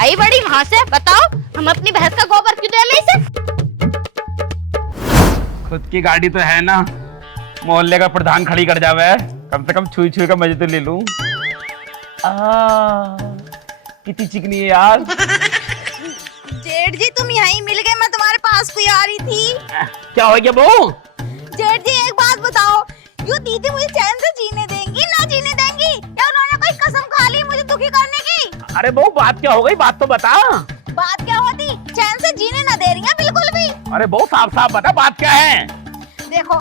आई बड़ी वहाँ से बताओ, हम अपनी भैंस का गोबर क्यों दे इसे? खुद की गाड़ी तो है ना, मोहल्ले का प्रधान खड़ी कर जावे, कम से कम छुई छुई का मजे तो ले लूं। कितनी चिकनी है यार। जेठ जी तुम यहीं मिल गए, मैं तुम्हारे पास को आ रही थी। क्या हो गया बहू? जेठ जी एक बात बताओ, यू दीदी मुझे चैन से जीने देंगी ना जीने देंगी, या उन्होंने कोई कसम खा ली मुझे दुखी करने की? अरे बहू बात क्या हो गई, बात तो बता। बात क्या होती, चैन से जीने ना दे रही है बिल्कुल भी। अरे बहू साफ साफ बता बात क्या है। देखो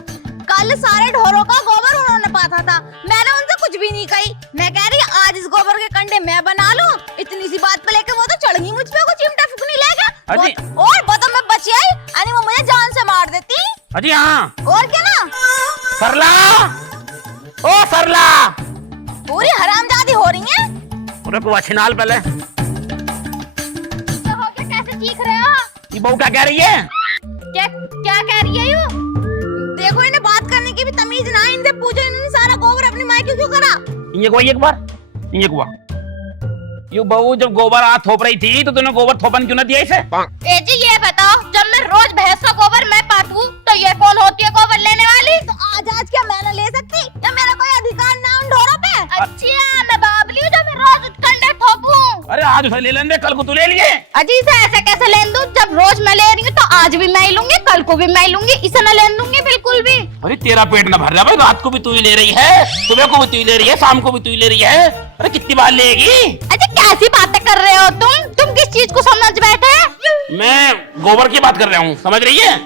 कल सारे ढोरों का गोबर उन्होंने पाथा था, मैंने उनसे कुछ भी नहीं कही। मैं कह रही आज इस गोबर के कंडे मैं बना लूं, इतनी सी बात पे लेके वो तो चढ़ गई मुझ पे, कुछ चिमटा फुकनी लेके। और वो तो मैं बची आई, यानी वो मुझे जान से मार देती। अजी हाँ और क्या ना। सरला, ओ सरला, पूरी हरामजादी हो रही है। पूरे को छिनाल पहले। क्या हो गया, कैसे चीख रहे हो? ये बहू क्या कह रही है? क्या क्या कह रही है यू? देखो इन्हें बात करने की भी तमीज ना, इनसे पूछो इन्होंने सारा गोबर अपनी माँ क्यों करा? ये को एक बार ये को यू बहू जब गोबर आ थोप रही थी तो तूने गोबर थोपन क्यों ना दिया इसे? ए जी ये बताओ, जब मैं रोज भैंस का गोबर मैं पाथूं तो ये कौन होती है गोबर लेने वाली? तो आज क्या मैं ना ले सकती, या मेरा कोई अधिकार ना उन ढोरों पे? अच्छा मैं बाबली हूँ जो मैं रोज कंडे थोपूं? अरे आज उसे ले लेने, कल को तू ले लिए। अजी से ऐसे कैसे लेन दूं, जब रोज मैं ले रही हूँ तो आज भी मैं ही लूंगी, कल को भी मैं ही लूंगी, इसे न लेन दूंगी बिल्कुल भी। अरे तेरा पेट ना भर रहा भाई, रात को भी तू ही ले रही है, सुबह को भी तू ही ले रही है, शाम को भी तू ही ले रही है। अरे कितनी बार लेगी? अच्छा कैसी बातें कर रहे हो तुम किस चीज को समझ बैठे? मैं गोबर की बात कर रहा हूँ, समझ रही है?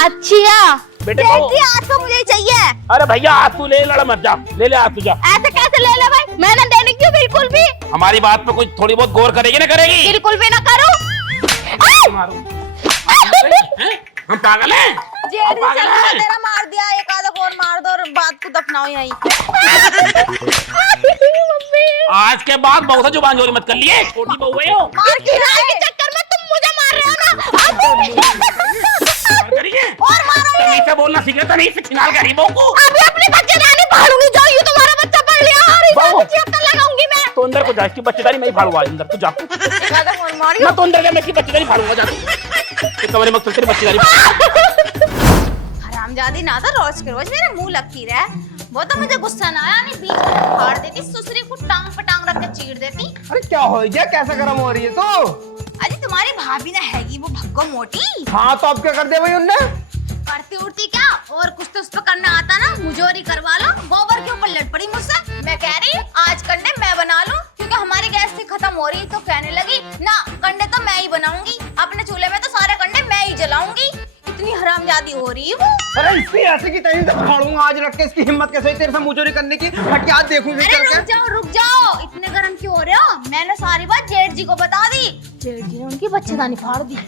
अच्छा बेटे जी आज तो मुझे ही चाहिए। अरे भैया आज तू ले, लड़ा मत जा, ले ले आज तू जा। ऐसे कैसे ले ले भाई, मैं ना देने क्यों बिल्कुल भी। हमारी बात पे कुछ थोड़ी बहुत गौर करेगी ना करेगी? बिल्कुल भी ना करो। मारो। हम पागल हैं? जेठ जी तेरा मार दिया, एक आधा और मार दो और बात को दफनाओ यहीं। आज के बाद बहू से जुबान जोरी मत कर लिए, छोटी बहू है हो। मार के चक्कर में तुम मुझे मार रहे हो ना। और मारो तमीज से बोलना सीख ले, तमीज से छिनाल कर रही बहू को। अभी अपने बच्चेदानी फाड़ूंगी, जाओ यूं तुम्हारा बच्चा पढ़ लिया और इसे कुछ अक्ल लगाऊंगी मैं। तो अंदर को जा, इसकी बच्चेदारी मैं ही फाड़ूंगा, अंदर तू जा। एक आधा और मारियो। मैं तो अंदर जा, मैं इसकी बच्चेदारी फाड़ूंगा, जा तू कमरे में चल, तेरी बच्चेदारी। हरामजादी ना तो रोज के रोज मेरे मुंह लगती रहे, वो तो मुझे गुस्सा ना आया, नहीं बीच में फाड़ देती, सुसरी को टांग पे टांग रख के चीर देती। अरे क्या हो गया, कैसा गरम हो रही है तो? अरे तुम्हारी भाभी ना हैगी वो भग्गो मोटी। हाँ तो अब क्या कर दिया भाई उनने? करती उड़ती क्या, और कुछ तो उस पर करना आता ना, मुझोरी करवा लो, गोबर के ऊपर लड़ पड़ी मुझसे। मैं कह रही आज कंडे मैं बना लूं, क्योंकि हमारी गैस थी खत्म हो रही, तो कहने लगी ना कंडे तो मैं ही बनाऊंगी, अपने चूल्हे में तो सारे कंडे मैं ही जलाऊंगी। इतनी हरामजादी हो रही है वो। अरे इसकी ऐसे की तहीं से फाड़ूंगा आज रख के, इसकी हिम्मत कैसे हुई तेरे से मुंहचोरी करने की? मैं क्या देखूं फिर चल के? रुक जाओ, इतने गरम क्यों हो रहे हो? मैंने सारी बात जेठ जी को बता दी, जेठ जी ने उनकी बच्चेदानी फाड़ दी।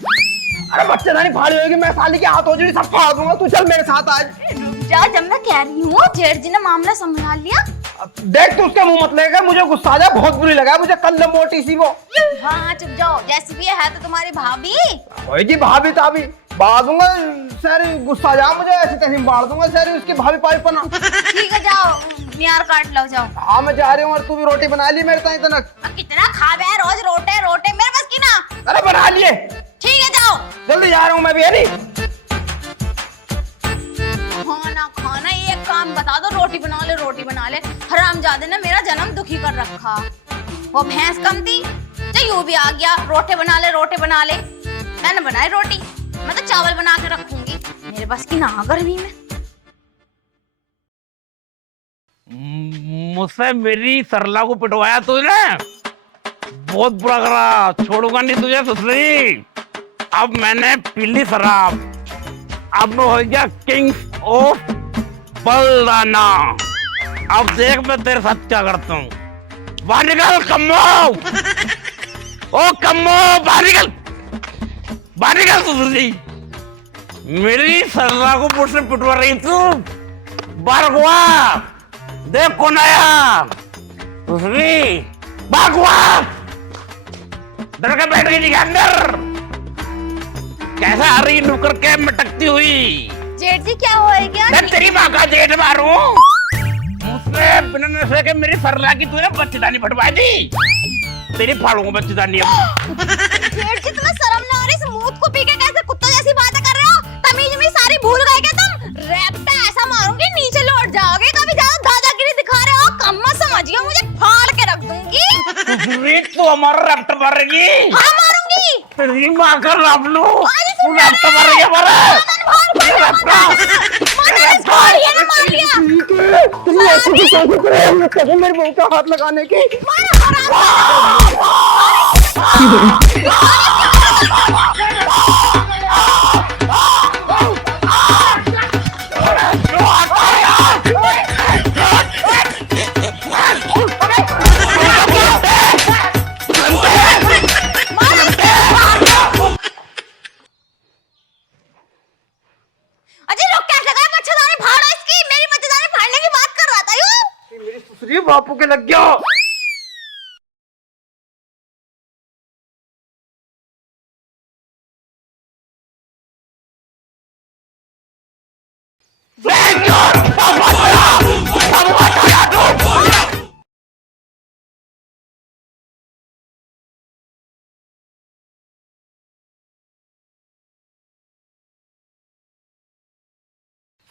अरे बच्चेदानी फाड़ी होगी, मैं साली के हाथ हो जोड़ी सब फाड़ दूंगा, तू चल मेरे साथ आज। रुक जा, जब मैं कह रही हूँ जेठ जी ने मामला संभाल लिया। देख तू उसका मुंह मत लेगा, मुझे गुस्सा आ जाए, बहुत बुरी लगा मुझे, कल मोटी सी वो। हाँ चुप जाओ, जैसी भी है तो तुम्हारी भाभी होगी भाभी ताभी बाढ़ दूंगा, सर गुस्सा जा मुझे, ऐसे तैसे बाढ़ दूंगा सर उसकी भाभी पाइप पना। ठीक है जाओ, नियार काट लो जाओ। हाँ मैं जा रही हूँ, और तू भी रोटी बना ली मेरे ताई तनक। अब कितना खा गया रोज रोटे रोटे, मेरे बस की ना। अरे बना लिए। ठीक है जाओ, जल्दी जा रहा हूँ मैं भी, है नहीं? खाना खाना एक काम बता दो, रोटी बना ले। हरामजादे ने मेरा जन्म दुखी कर रखा। वो भैंस कम थी तो यूं भी आ गया, रोटे बना ले। मैंने बनाई रोटी, मैं तो चावल बना के रखूंगी, मेरे बस की ना गर्मी में। मुझसे मेरी सरला को पिटवाया तूने, बहुत बुरा करा, छोड़ूंगा नहीं तुझे सुसरी। अब मैंने पीली शराब, अब मैं हो गया किंग ऑफ बलदाना। अब देख मैं तेरे साथ क्या करता हूँ। बाहर निकल कम्मो, ओ कम्मो बाहर निकल सुसरी। मेरी सरला को मुझसे पिटवा रही तू, बाहर हुआ, देख कौन आया। सुसरी बाहर हुआ, दरगाह बैठ गई अंदर, कैसा आ रही नुकर के मटकती हुई। जेठ जी क्या होएगा? मैं तेरी माँ का जेठ मारूं? मुझसे बिना नशे के मेरी सरला की तूने बच्चेदानी फटवा दी। तेरी फाड़ूंगा बच्चेदानी अब। जेठ जी तुम्हें शर्म ना आ रही? इस मूत को पी के कैसे कुत्तों जैसी बातें कर रहे हो? तमीज में सारी भूल गए क्या तुम? रैप्टा ऐसा मारूंगी नीचे लौट जाओगे। कभी ज्यादा दादागिरी दिखा रहे हो, कम मत समझिए, मुझे फाड़ के रख दूंगी। तू हमारा रैप्टर मारेगी? हाँ मारूंगी। तेरी माँ का रावलू, तू रैप्टर मारेगी हमारा? मेरे बहू का हाथ लगाने की। बापू के लग गया।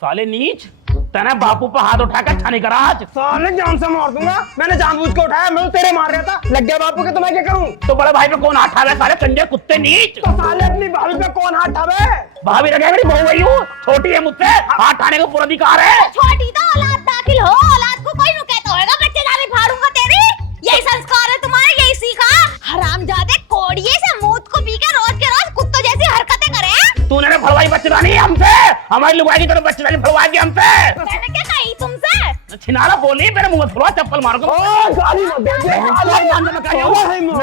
साले नीच, तेने बापू पर हाथ उठाकर छाने करा आज। साले जान से मार दूंगा। मैंने जानबूझ के उठाया, मैं तो तेरे मार रहा था। लग गया बापू के, तो मैं क्या करूं? तो बड़े भाई पे कौन हाथ उठावे? साले कंजे कुत्ते नीच। तो साले अपनी भाभी पे कौन हाथ उठावे? भाभी लगे मेरी बहू गई हूँ, छोटी है मुझसे, हाथ उठाने का पूरा अधिकार है। छोटी तो औलाद दाखिल हो, औलाद को कोई नु कहता होगा बच्चेदानी फाड़ूंगा तेरी। यही संस्कार है तुम्हारे, यही सीखा? हरामजादे कोड़िए से मूत को पी के रोज कुत्तों जैसी हरकतें करे। तूने फड़वाई बच्चेदानी हमसे, हमारी लुगाई की तरफ बच्चेदानी फड़वाई की हमसे। मैंने क्या कही तुमसे? छिनारा बोली, मेरे मुंह में थोड़ा चप्पल मारूंगा। गाली मत दे। मैं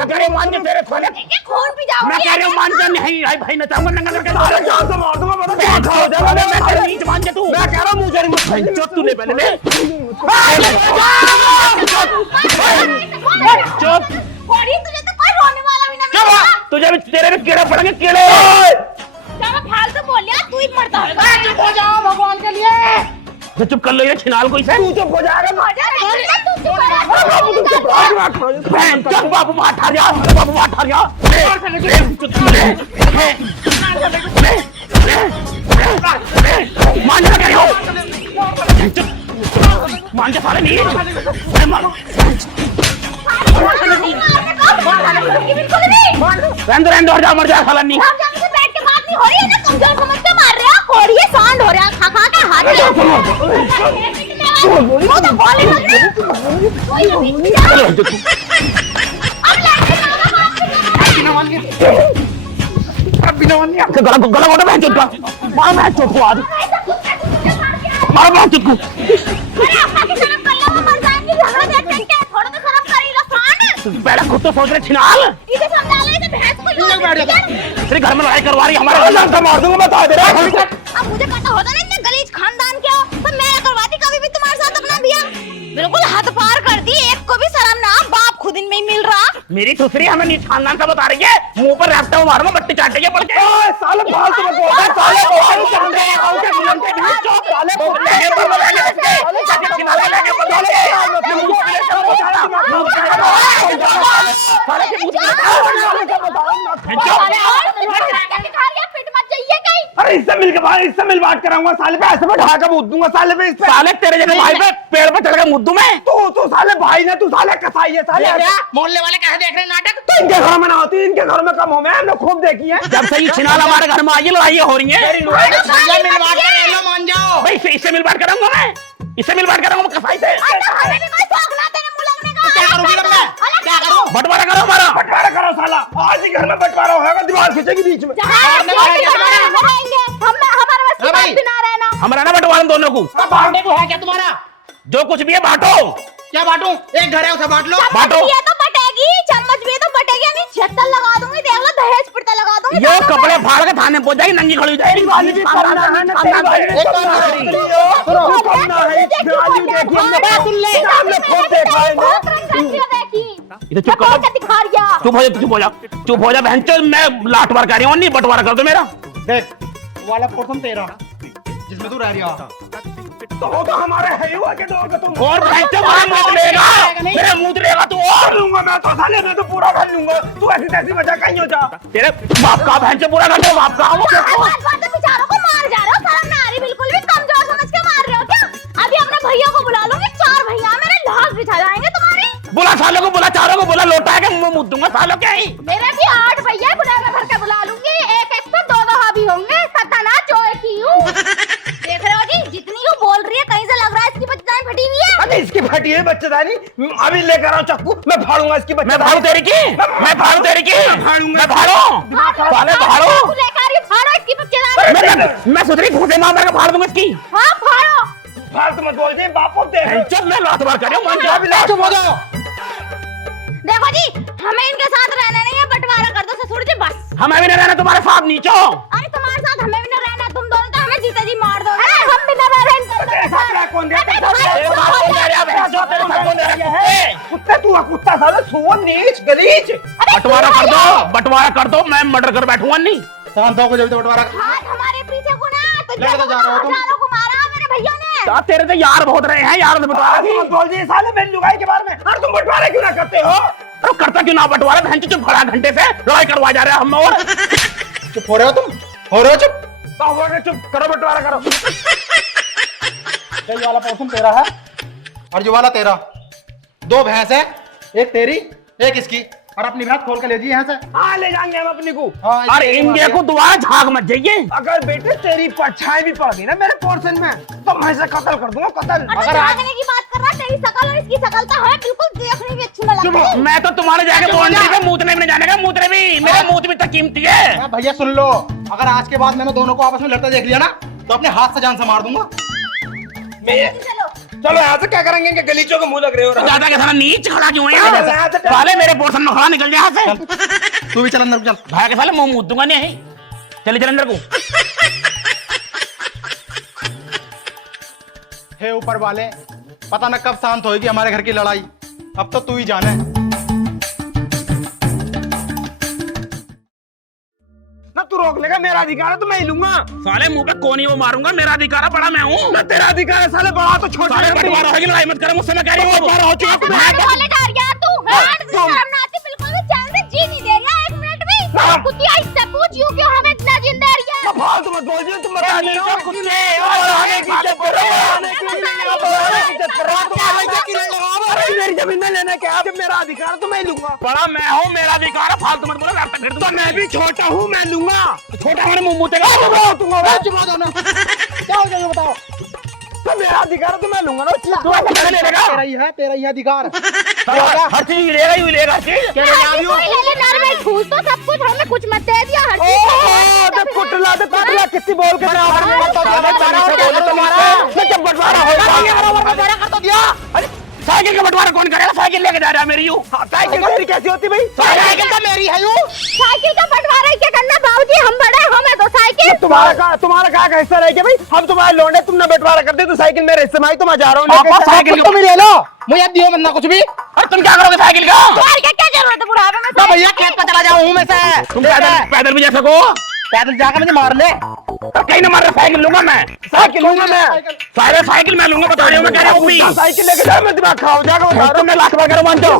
कह रही हूँ मान जा तेरे साले। खून पी जाऊंगी। मैं कह रही हूँ मान जा, नहीं आई भाई नचाऊंगा नंगा करके। साले जान से मार दूंगा। मैं नीच मान जा तू। मैं कह रहा हूँ मुझे जो तूने पहले ले चुप। कोड़ी तुझे तो कोई रोने वाला भी ना मिलेगा। तुझे भी तेरे भी कीड़े पड़ेंगे, कीड़े। चलो फालतू बोल लिया, तू ही मरता होगा। चुप हो जाओ भगवान के लिए। तो चुप कर लो ये छिनाल को इसे। तू चुप हो जाएगा। बाबू मार ठा जा, बाबू मार ठा जा। मान जा कह रही हो, मान जा साले नहीं। रहने दो और जा, मर जा साला नहीं। बैठ के बात नहीं हो रही है ना, कमजोर समझ के मार रहे हो। कोड़िए सांड हो रहा है, खा खा के हाथ में। वो तो बोले लग रही है। गला घोटा बहन चुप का, मार बहन चुप को आज, मार बहन चुप को। पहले खुद तो सोच रहे छिनाल। इसे समझा ले, इसे भैंस को यूं बैठ जा। तेरे घर में लड़ाई करवा रही हमारे जान से मार दूंगा, बता दे रहा। अब मुझे पता होता ना इतने गलीज खानदान के हो, तो मैं करवाती कभी भी तुम्हारे साथ अपना बिया। बिल्कुल हद पार कर दी, एक को भी शर्म ना, बाप खुद इनमें ही मिल रहा। मेरी दूसरी हमें नीच खानदान से बता रही है, मुंह पर रैप्टा मारूंगा, बट्टी चाटेंगे पड़ के। साले फालतू में बोल रहा है, साले अरे इससे मिल बात कराऊंगा। साले पे ऐसे में ढाका मुद्द दूंगा। साले पे इस पे साले तेरे जैसे भाई पे पेड़ पे चढ़ के मुद्दू में। तू साले भाई ने, तू साले कसाई है। साले मोहल्ले वाले कैसे देख रहे हैं नाटक? तो इनके घर में ना होती, इनके घर में कम हो। मैं हमने खूब देखी है। जब से ये छिनाल हमारे घर में आई, लड़ाई हो रही है। भैया मिल बात कर लो, मान जाओ। भाई इससे मिल बात करूंगा मैं, इससे मिल बात करूंगा कसाई से। क्या करोगी अब मैं? क्या करूं? बंटवारा करो हमारा, बंटवारा करो साला। आज ही घर में बंटवारा होगा, दीवार खींचेगी बीच में। हमारा ना बंटवारा दोनों को। बांटने को है क्या तुम्हारा? जो कुछ भी है बांटो। क्या बांटू? एक घर है उसे बांट लो। बांटो। ये तो बटेगी, चम्मच भी तो बटेगी। अभी छत्तल लगा दूंगी, देख लो दहेज पिटता लगा दूंगी। ये कपड़े फाड़ के थाने पहुंच जाएगी, नंगी खड़ी हो जाएगी। चुप हो जा बहन चल, मैं लाठ मार कर रही हूँ, नहीं बंटवारा कर दो मेरा। देख वाला पोर्शन तेरा जिसमें तू रह रही है। तो होगा हमारे है हुआ के दोगे तुम और भैंचो मार मत लेगा, मेरे मुंह लेगा तू और लूंगा मैं तो साले मैं तो पूरा कर लूंगा तू ऐसी तैसी वजह कहीं हो जा तेरे बाप का भैंचो पूरा कर दो बाप का। बात बेचारों को मार जा रहे हो, शर्म ना आ रही बिल्कुल भी, कमजोर समझ के मार रहे हो क्या? अभी अपने भैया को बुला लूंगी, 4 भैया मेरे लाश बिछा जाएंगे तुम्हारी। बुला सालों को, बुला चारों को, बुला लोटा है कि मुंह मुद्द दूंगा सालों के ही। मेरे भी 8 भैया बुला के भर के बुला लूंगी, एक तो 2 हावी होंगे, सतना चोर की हूँ। देख रहे हो जी, जितनी वो बोल रही है कहीं से लग रहा है इसकी बच्चेदानी फटी हुई है। अरे इसकी फटी है बच्चेदानी, अभी लेकर आओ चाकू मैं फाड़ूंगा इसकी मैं बच्चेदानी। फाड़ू तेरी की, मैं फाड़ू तेरी की, मैं फाड़ू साले फाड़ू। फाड़ो इसकी बच्चेदानी। मैं सुधरी घूसे मार के फाड़ दूंगा इसकी। हाँ फाड़ो। फालतू मत बोल दे बापू तेरे चल मैं लात मार कर रहा हूं, मान जा भी चुप हो जाओ। देखो जी, हमें इनके साथ रहना नहीं है, बंटवारा कर दो ससुर जी बस। हमें भी नहीं रहना तुम्हारे साथ नीचो। अरे तुम्हारे साथ हमें भी नहीं रहना, तुम दोनों तो हमें जीते जी मार दो। अरे हम भी नहीं रह रहे कौन कुत्ते तू कुत्ता साला सुअर नीच गलीच बंटवारा कर दो, बंटवारा कर दो, मैं मर्डर कर बैठूंगा नहीं। शांत हो जब बंटवारा हाथ हमारे पीछे को ना, तो लड़के जा रहे हो तुम। हजारों को मारा मेरे भैया ने। क्या तेरे तो यार बहुत रहे हैं यार, तो बंटवारा की। मत बोल दे साले मेरी लुगाई के बारे में। अरे तुम बंटवारा क्यों ना करते हो? अरे करता क्यों ना बंटवारा, बहन चुप खड़ा घंटे से लड़ाई करवा जा रहे हैं हम और। चुप हो रहे हो तुम, हो रहे हो चुप। चुप करो बंटवारा करो। ये वाला पोर्शन तेरा है और ये वाला तेरा। 2 भैंस है, एक तेरी एक इसकी, और अपनी भैंस खोल के ले जी यहाँ से। हाँ ले जाएंगे हम अपनी को। हाँ, अरे इंडिया को दोबारा झाग मत जाइए। अगर बेटे तेरी परछाई भी पड़ गई ना मेरे पोर्शन में तो मैं इसे कत्ल कर दूंगा, कत्ल। अगर भागने की बात कर रहा, तेरी शकल और इसकी शकल तो हमें बिल्कुल देखने भी अच्छी न लगती। मैं तो तुम्हारे जाके बाउंड्री पे मूतने भी नहीं जाने का, मूतने भी मेरा मूत भी तक कीमती है। भैया सुन लो, अगर आज के बाद मैंने दोनों को आपस में लड़ता देख लिया ना तो अपने हाथ से जान से मार दूंगा। चलो यहाँ से क्या करेंगे कि गलीचों को मुंह लग रहे हो। ज्यादा के सारा नीच खड़ा क्यों है? साले मेरे पोर्शन में खड़ा निकल जा यहाँ से। तू भी चल अंदर, चल भाई के साले मुंह मूत दूंगा नहीं। चले चल अंदर को। हे ऊपर वाले, पता न कब शांत होगी हमारे घर की लड़ाई, अब तो तू ही जाने। ना तू रोक लेगा, मेरा अधिकार है तो मैं ही लूंगा। साले मुंह पे कोनी वो मारूंगा, मेरा अधिकार है, बड़ा मैं हूँ। ना तेरा अधिकार है साले, बड़ा तो छोटा साले बंटवारा होगी, लड़ाई मत करे मुझसे, मैं कह रही हूँ बंटवारा हो चुका है। बोले जा रहा तू, शर्म ना आती बिल्कुल भी, चैन से जी नहीं दे रहा 1 मिनट भी। कुत्ती इससे पूछ यूं क्यों हमें इतना जिंदा रही है? फालतू मत बोल दियो, तुम बता नहीं हो कुत्ते और आने की इज्जत करो, आने की इज्जत करो। अरे मेरी जमीन में लेना क्या, जब मेरा अधिकार है तो मैं ही लूंगा। बड़ा मैं हूँ, मेरा अधिकार है, फालतू मत बोलो, रास्ता फिर तो मैं भी छोटा हूँ, मैं लूंगा। छोटा हमारे मुंह मुतेगा। चुप हो जाओ ना, क्या हो गया बताओ। तो मेरा अधिकार है तो मैं लूंगा ना। तू ऐसा कैसे ले लेगा? तेरा ही अधिकार। हर चीज लेगा ही लेगा, हर चीज। कोई ले ले डर में, ठूस तो सब कुछ, हमें कुछ मत दे दिया हर चीज। कुटला दे कुटला कितनी बोल के जब बंटवारा होगा। साइकिल का बंटवारा कौन करेगा? साइकिल लेके जा रहा है मेरी यू। साइकिल मेरी कैसी होती भाई? साइकिल तो मेरी है यू। साइकिल का बंटवारा क्या करना बाबूजी, हम बड़े हमें तो साइकिल। तुम्हारा क्या हिस्सा रह गया भाई? हम तुम्हारे लौंडे, तुमने बंटवारा कर दे तो साइकिल मेरे हिस्से में आई तो मैं जा रहा हूँ। साइकिल तुम ही ले लो, मुझे दियो मत ना कुछ भी। अरे तुम क्या करोगे साइकिल का? तुम्हारी क्या जरूरत है बुढ़ापे में? तो भैया खेत पे चला जाऊँ मैं से। तुम पैदल भी जा सको, पैदल जाकर मुझे मार ले। कहीं ना मार रहा, साइकिल लूंगा मैं, साइकिल लूंगा मैं, सारे साइकिल मैं लूंगा, बता रही हूँ मैं, कह रही हूँ साइकिल लेके जाओ, मैं दिमाग खराब हो जाएगा। तुमने लाख बार करो, मान जाओ।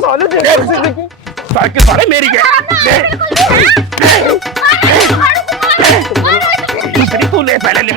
साइकिल सारे मेरी है। तू ले पहले ले।